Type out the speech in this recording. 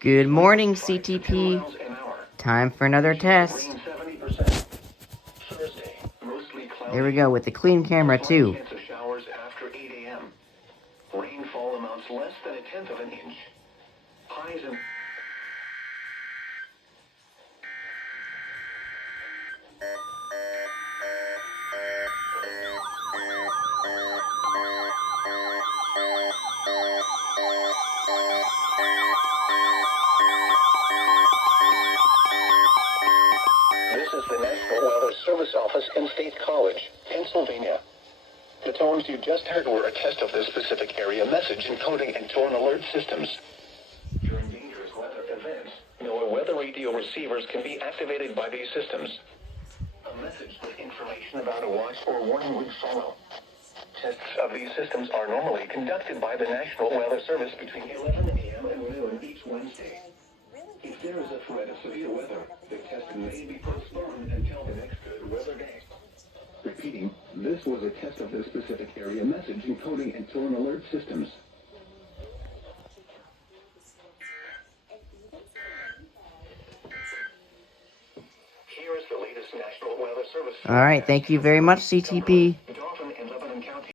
Good morning, CTP. Time for another test. There we go, with the clean camera, too. Rainfall amounts less than 1/10 of an inch. Highs and This is the National Weather Service Office in State College, Pennsylvania. The tones you just heard were a test of this specific area message encoding and tone alert systems. During dangerous weather events, NOAA weather radio receivers can be activated by these systems. A message with information about a watch or warning would follow. Tests of these systems are normally conducted by the National Weather Service between 11 a.m. and noon each Wednesday. If there is a threat of severe weather, the test may be postponed until the next good weather day. Repeating, this was a test of the specific area message encoding and tone alert systems. Here is the latest National Weather Service. Alright, thank you very much, CTP.